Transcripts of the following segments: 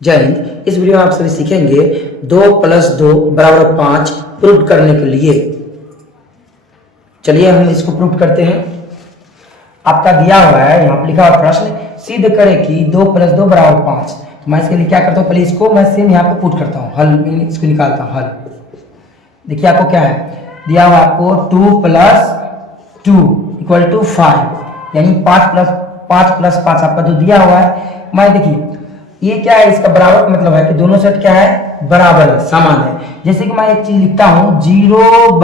जय हिंद। इस वीडियो में आप सभी सीखेंगे 2 + 2 = 5 प्रूव करने के लिए। चलिए हम इसको प्रूव करते हैं। आपका दिया हुआ है, यहाँ पर लिखा हुआ प्रश्न, सिद्ध करें कि 2 + 2 = 5। तो मैं इसके लिए क्या करता हूँ, पहले इसको मैं सेम यहाँ पे पुट करता हूँ, हल इसको निकालता हूँ हल। देखिए आपको क्या है दिया हुआ, आपको 2 + 2 = 5, यानी 5 + 5 आपका जो दिया हुआ है। मैं देखिए ये क्या है, इसका बराबर मतलब है कि दोनों सेट क्या है, बराबर है, समान है। जैसे कि मैं एक चीज लिखता हूं 0 =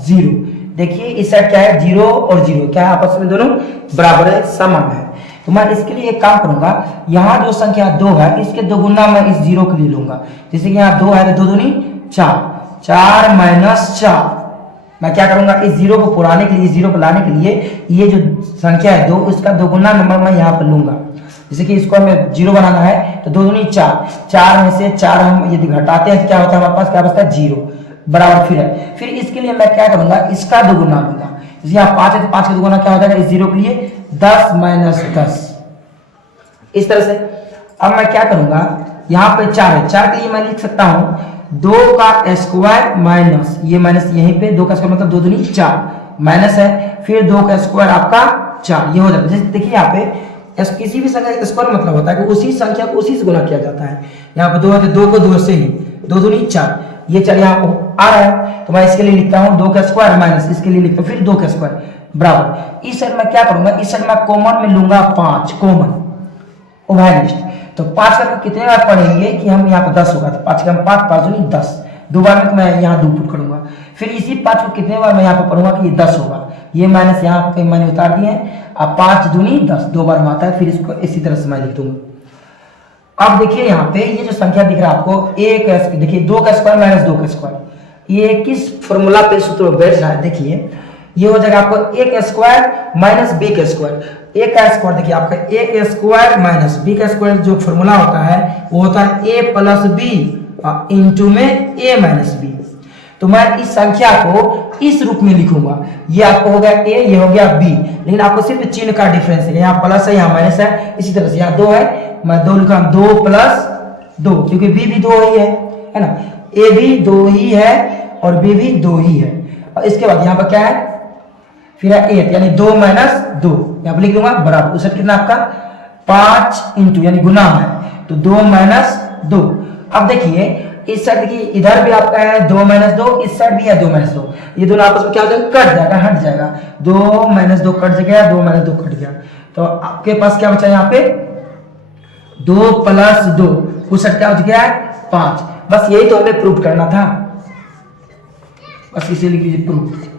0। देखिए इस सेट क्या है, 0 और 0 क्या है, आपस में दोनों बराबर है, समान है। तो मैं इसके लिए एक काम करूंगा, यहाँ जो संख्या 2 है इसके दोगुना मैं इस 0 के लिए लूंगा। जैसे कि यहाँ 2 है तो 2 दूनी 4, 4 - 4। मैं क्या करूंगा, इस 0 को पुराने के लिए, इस 0 को लाने के लिए ये जो संख्या है 2, उसका दोगुना नंबर मैं यहाँ पर लूंगा। जैसे कि इसको हमें 0 बनाना है तो 2 दूनी 4, 4 में से 4 हम यदि घटाते हैं तो क्या होता है, हमारे पास क्या बचता है, 0 बराबर। फिर इसके लिए मैं क्या करूंगा, इसका दोगुना लूंगा। जैसे यहाँ 5 है तो 5 का दोगुना क्या हो जाएगा इस 0 के लिए, 10 - 10। इस तरह से अब मैं क्या करूंगा, यहाँ पे 4 है, 4 के लिए मैं लिख सकता हूं 2 का स्क्वायर माइनस, ये माइनस यहीं पे 2 का स्क्वायर मतलब 2 दूनी 4, माइनस है, फिर 2 का स्क्वायर आपका 4, ये हो जाता है। जैसे देखिए यहाँ पे किसी भी संख्या का स्क्वायर मतलब होता है कि उसी संख्या को उसी से गुना किया जाता है। यहाँ पे 2 है तो 2 को 2 से ही, 2 दूनी 4, ये 4 यहाँ को आ रहा है तो मैं इसके लिए लिखता हूँ 2 का स्क्वायर माइनस, इसके लिए लिखता हूँ फिर 2 का स्क्वायर बराबर। इस साइड में क्या करूंगा, इस साइड में कॉमन में लूंगा 5, कॉमन लिस्ट। तो 5 का कितने बार पढ़ेंगे कि हम यहाँ पे 10 होगा, तो 5 का 5 5 दूनी 10, 2 बार में तो मैं यहाँ 2 पुट करूंगा। फिर इसी 5 को कितने बार मैं यहाँ पे पढ़ूंगा कि ये 10 होगा, ये माइनस यहाँ पे मैंने उतार दिए हैं। अब 5 दूनी 10 2 बार में आता है, फिर इसको इसी तरह से मैं लिख दूंगा। अब देखिए यहाँ पे ये जो संख्या दिख रहा है आपको, एक देखिए 2 का स्क्वायर माइनस 2 का स्क्वायर, ये किस फॉर्मूला पे सूत्र बैठ रहा है, देखिए ये हो जाएगा आपको a का स्क्वायर माइनस b का स्क्वायर। a का स्क्वायर देखिए आपका a का स्क्वायर माइनस b का स्क्वायर, जो फॉर्मूला होता है वो होता है a + b इंटू में a - b। तो मैं इस संख्या को इस रूप में लिखूंगा, ये आपको हो गया a, ये हो गया b, लेकिन आपको सिर्फ चिन्ह का डिफरेंस है, यहाँ प्लस है यहाँ माइनस है। इसी तरह से यहाँ 2 है, मैं 2 लिखा 2 + 2, क्योंकि b भी 2 ही है ना, a भी 2 ही है और b भी 2 ही है। और इसके बाद यहाँ पर क्या है, फिर है 8, यानी 2 - 2, यहाँ पर लिख दूंगा बराबर। उस कितना आपका 5 इंटू यानी गुना है, तो 2 - 2। अब देखिए इस साइड देखिए इधर भी आपका है 2 - 2, इस साइड भी है 2 - 2, ये दोनों आपस में क्या हो जाएगा, कट जाएगा, हट जाएगा, 2 - 2 कट गया, 2 - 2 कट गया। तो आपके पास क्या बचा यहाँ पे 2 + 2, उस साइड क्या हो गया 5। बस यही तो हमें प्रूफ करना था, बस इसे लिख लीजिए प्रूफ।